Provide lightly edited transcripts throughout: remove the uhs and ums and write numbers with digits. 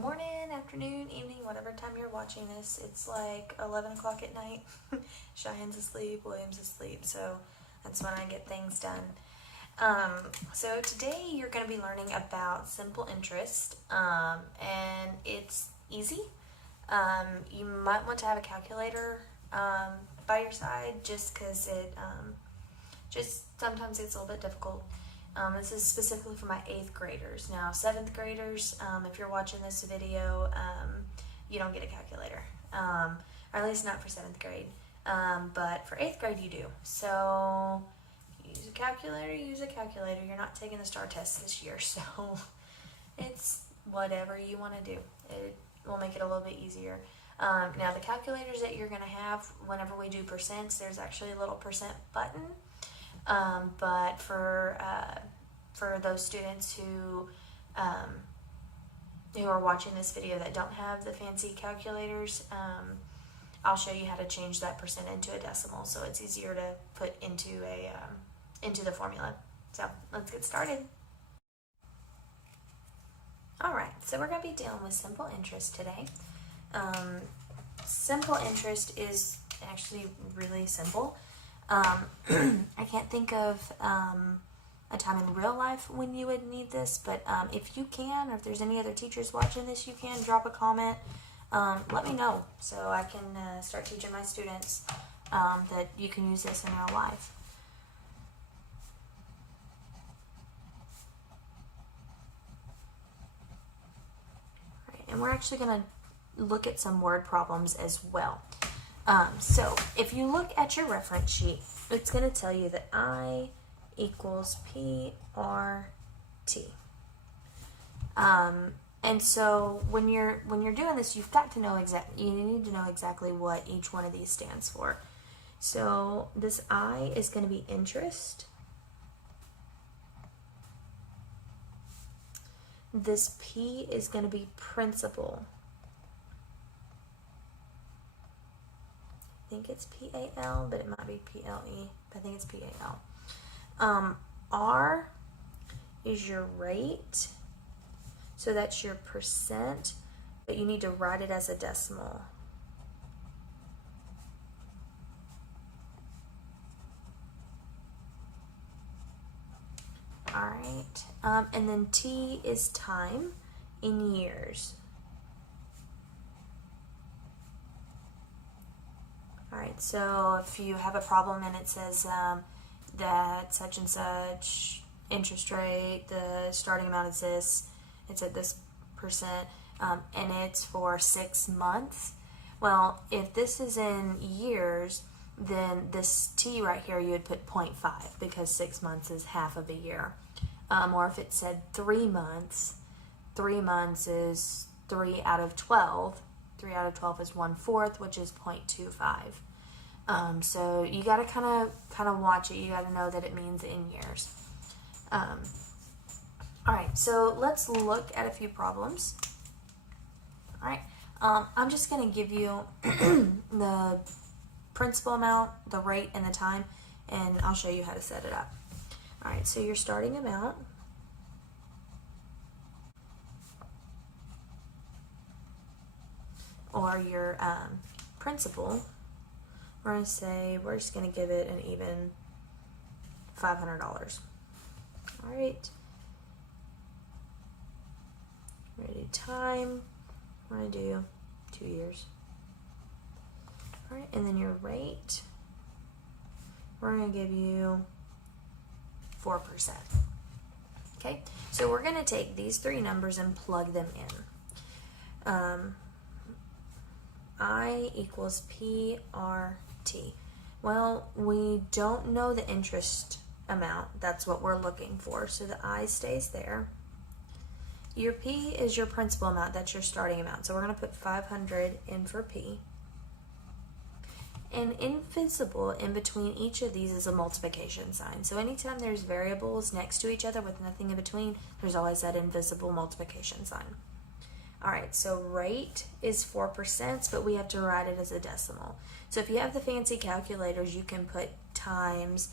morning, afternoon, evening, whatever time you're watching this. It's like 11 o'clock at night. Cheyenne's asleep, William's asleep, so that's when I get things done. So today you're going to be learning about simple interest, and it's easy. You might want to have a calculator by your side just because it just sometimes it's a little bit difficult. This is specifically for my 8th graders. Now, 7th graders, if you're watching this video, you don't get a calculator, or at least not for 7th grade. But for 8th grade, you do. So use a calculator, You're not taking the STAR test this year, so it's whatever you want to do. It will make it a little bit easier. Now, the calculators that you're going to have whenever we do percents, there's actually a little percent button. But for those students who are watching this video that don't have the fancy calculators, I'll show you how to change that percent into a decimal, so it's easier to put into the formula. So let's get started. All right, so we're going to be dealing with simple interest today. Simple interest is actually really simple. I can't think of a time in real life when you would need this, but if you can, or if there's any other teachers watching this, you can drop a comment. Let me know so I can start teaching my students that you can use this in real life. All right, and we're actually going to look at some word problems as well. So if you look at your reference sheet, it's going to tell you that I equals PRT. And so when you're doing this, you've got to know you need to know exactly what each one of these stands for. So this I is going to be interest. This P is going to be principal. I think it's PAL, but it might be PLE. I think it's PAL. R is your rate, so that's your percent, but you need to write it as a decimal. All right, and then T is time in years. All right, so if you have a problem and it says that such and such interest rate, the starting amount is this, it's at this percent, and it's for 6 months. Well, if this is in years, then this T right here, you would put 0.5 because 6 months is half of a year. Or if it said 3 months, 3 months is 3 out of 12. 3 out of 12 is 1/4, which is 0.25. So you got to kind of watch it. You got to know that it means in years. All right, so let's look at a few problems. All right, I'm just going to give you the principal amount, the rate, and the time, and I'll show you how to set it up. All right, so your starting amount, or your principal, we're going to say we're just going to give it an even $500. All right. We're going to do time. We're going to do 2 years. All right, and then your rate, we're going to give you 4%. Okay, so we're going to take these 3 numbers and plug them in. I equals PRT. Well, we don't know the interest amount. That's what we're looking for. So the I stays there. Your P is your principal amount. That's your starting amount. So we're going to put 500 in for P. And invisible in between each of these is a multiplication sign. So anytime there's variables next to each other with nothing in between, there's always that invisible multiplication sign. All right, so rate is 4%, but we have to write it as a decimal. So if you have the fancy calculators, you can put times,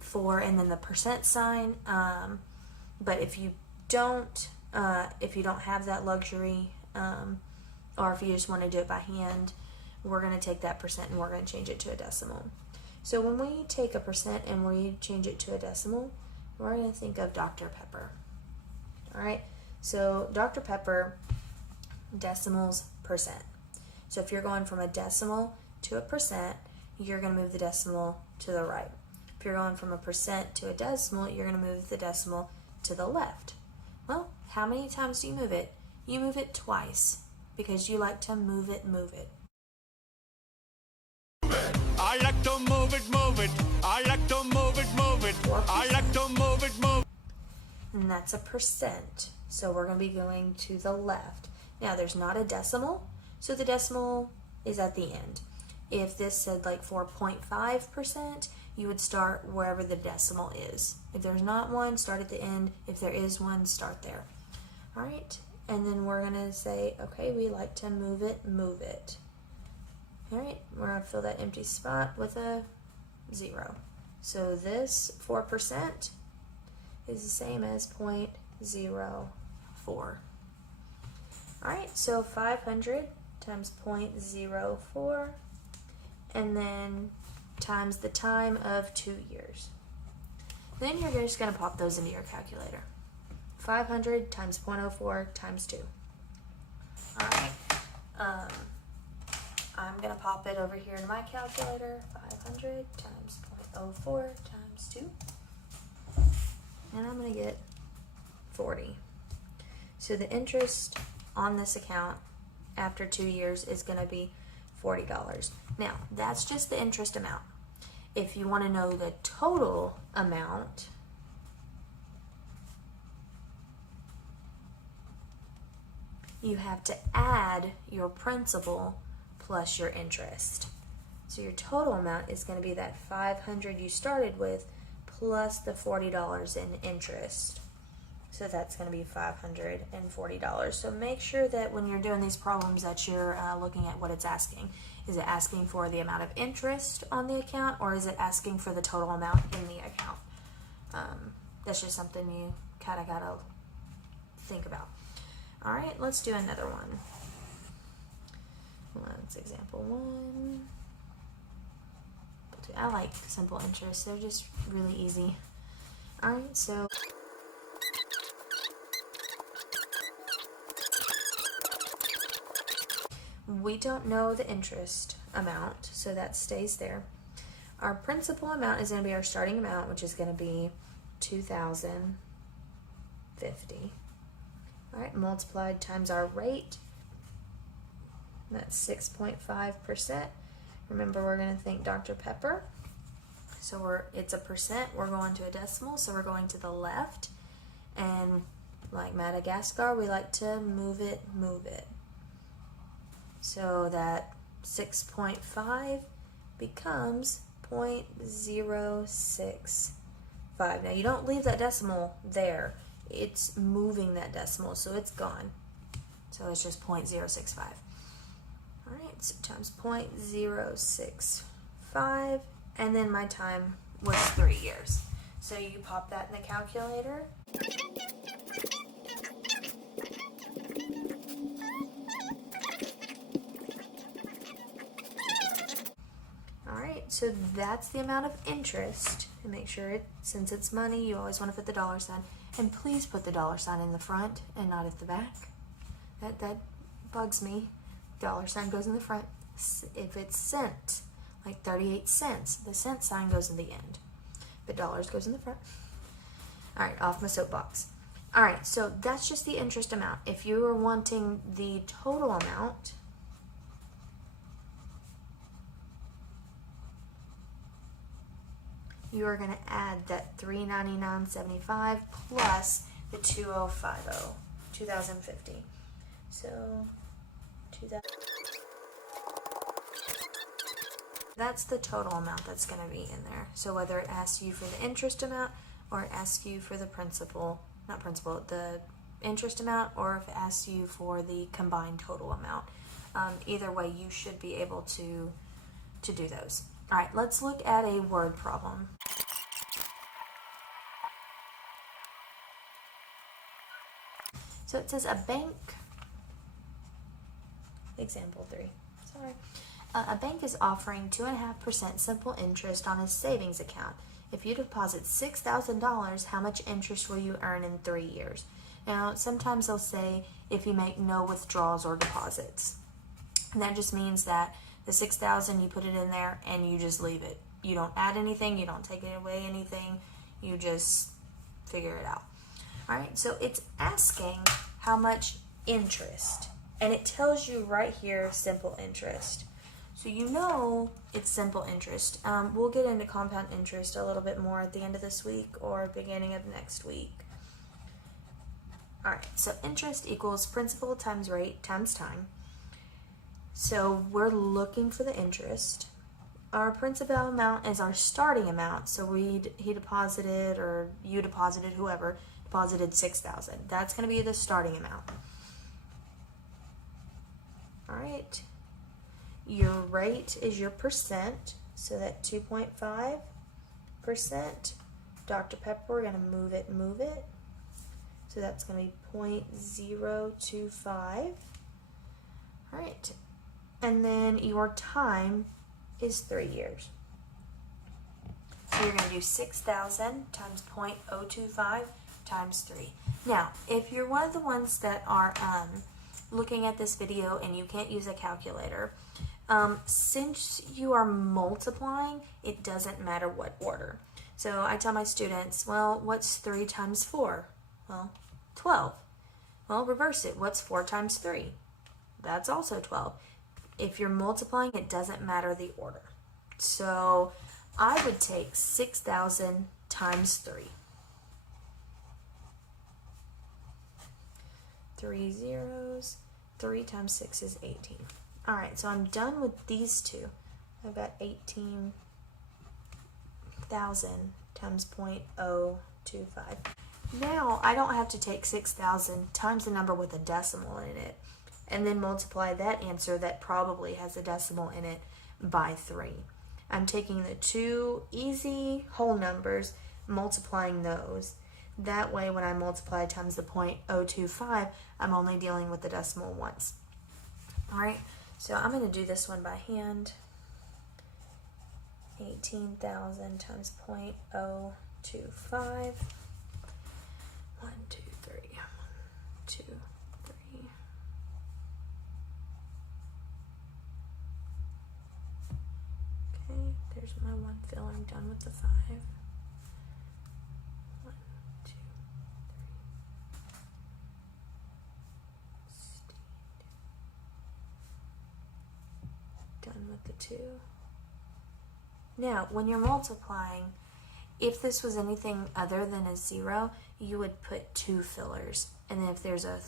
4 and then the percent sign. But if you don't have that luxury, or if you just want to do it by hand, we're going to take that percent and we're going to change it to a decimal. So when we take a percent and we change it to a decimal, we're going to think of Dr. Pepper. All right, so Dr. Pepper, decimals, percent. So if you're going from a decimal to a percent, you're going to move the decimal to the right. If you're going from a percent to a decimal, you're going to move the decimal to the left. Well, how many times do you move it? You move it twice because you like to move it, move it. I like to move it, move it. I like to move it, move it. I like to move it, move it. And that's a percent. So we're going to be going to the left. Now there's not a decimal, so the decimal is at the end. If this said like 4.5%, you would start wherever the decimal is. If there's not one, start at the end. If there is one, start there. All right, and then we're going to say, okay, we like to move it, move it. All right, we're going to fill that empty spot with a 0. So this 4% is the same as 0.04. All right, so 500 times 0.04, and then times the time of 2 years. Then you're just going to pop those into your calculator. 500 times 0.04 times 2. All right. I'm going to pop it over here in my calculator. 500 times 0.04 times 2. And I'm going to get 40. So the interest on this account after 2 years is going to be $40. Now, that's just the interest amount. If you want to know the total amount, you have to add your principal plus your interest. So your total amount is going to be that $500 you started with plus the $40 in interest. So that's going to be $540. So make sure that when you're doing these problems that you're looking at what it's asking. Is it asking for the amount of interest on the account, or is it asking for the total amount in the account? That's just something you kind of got to think about. All right, let's do another one. Let's example 1. I like simple interest. They're just really easy. All right, so we don't know the interest amount, so that stays there. Our principal amount is going to be our starting amount, which is going to be $2,050. All right, multiplied times our rate. That's 6.5%. Remember, we're going to think Dr. Pepper. So it's a percent. We're going to a decimal, so we're going to the left. And like Madagascar, we like to move it, move it. So that 6.5 becomes 0.065. Now you don't leave that decimal there. It's moving that decimal, so it's gone. So it's just 0.065. All right, so times 0.065, and then my time was 3 years. So you pop that in the calculator. So that's the amount of interest. And make sure since it's money, you always want to put the dollar sign. And please put the dollar sign in the front and not at the back. That bugs me. Dollar sign goes in the front. If it's cent, like 38 cents, the cent sign goes in the end. But dollars goes in the front. All right, off my soapbox. All right, so that's just the interest amount. If you are wanting the total amount, you are going to add that $399.75 plus the 2050. So that's the total amount that's going to be in there. So whether it asks you for the interest amount or it asks you for the the interest amount, or if it asks you for the combined total amount, either way you should be able to do those. All right, let's look at a word problem. So it says a bank example 3. Sorry. A bank is offering 2.5% simple interest on a savings account. If you deposit $6,000, how much interest will you earn in 3 years? Now, sometimes they'll say if you make no withdrawals or deposits. And that just means that the $6,000, you put it in there and you just leave it. You don't add anything, you don't take away anything, you just figure it out. All right, so it's asking how much interest. And it tells you right here, simple interest. So you know it's simple interest. We'll get into compound interest a little bit more at the end of this week or beginning of next week. All right, so interest equals principal times rate times time. So we're looking for the interest. Our principal amount is our starting amount. So he deposited, or you deposited, whoever deposited $6,000. That's going to be the starting amount. All right. Your rate is your percent. So that 2.5%. Dr. Pepper, we're going to move it. So that's going to be 0.025. All right. And then your time is 3 years. So you're going to do 6,000 times 0.025 times 3. Now, if you're one of the ones that are looking at this video and you can't use a calculator, since you are multiplying, it doesn't matter what order. So I tell my students, well, what's 3 times 4? Well, 12. Well, reverse it. What's 4 times 3? That's also 12. If you're multiplying, it doesn't matter the order. So I would take 6,000 times 3. 3 zeros. 3 times 6 is 18. All right, so I'm done with these two. I've got 18,000 times 0.025. Now I don't have to take 6,000 times the number with a decimal in it and then multiply that answer that probably has a decimal in it by 3. I'm taking the two easy whole numbers, multiplying those. That way when I multiply times the 0.025, I'm only dealing with the decimal once. All right, so I'm going to do this one by hand. 18,000 times 0.025. 1, 2, 3. 1, 2, 3. Okay, there's my 1 fill. I'm done with the 5. 1, 2, 3. Done with the 2. Now, when you're multiplying, if this was anything other than a 0, you would put 2 fillers. And then if there's a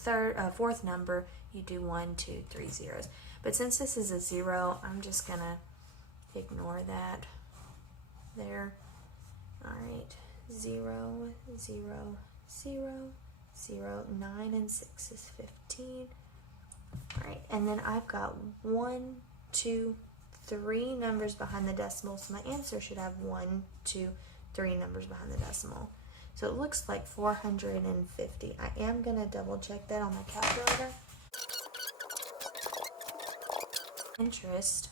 fourth number, you do 1, 2, 3 zeros. But since this is a 0, I'm just going to ignore that there. All right, 0, 0, 0, 0. 9 and 6 is 15. All right, and then I've got 1, 2, 3 numbers behind the decimal, so my answer should have 1, 2, 3 numbers behind the decimal. So it looks like 450. I am going to double check that on my calculator. Interest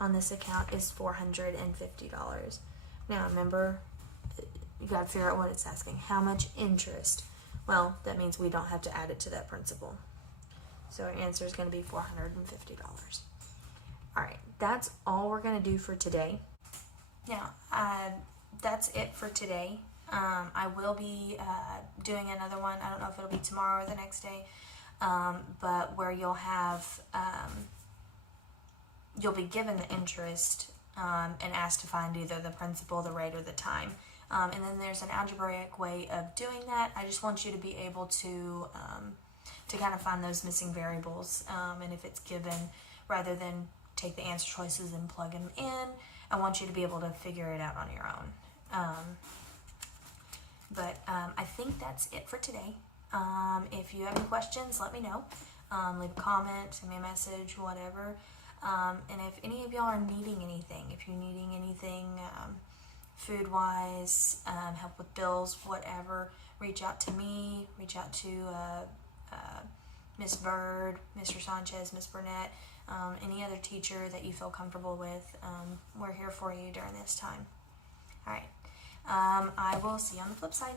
on this account is $450. Now remember, you got to figure out what it's asking. How much interest? Well, that means we don't have to add it to that principal. So our answer is going to be $450. All right, that's all we're going to do for today. Now, that's it for today. I will be doing another one. I don't know if it'll be tomorrow or the next day, but where you'll have, you'll be given the interest and asked to find either the principal, the rate, or the time. And then there's an algebraic way of doing that. I just want you to be able to kind of find those missing variables. And if it's given, rather than take the answer choices and plug them in, I want you to be able to figure it out on your own. But I think that's it for today. If you have any questions, let me know. Leave a comment, send me a message, whatever. And if any of y'all are needing anything, if you're needing anything food-wise, help with bills, whatever, reach out to me, reach out to Miss Bird, Mr. Sanchez, Miss Burnett, any other teacher that you feel comfortable with. We're here for you during this time. All right. I will see you on the flip side.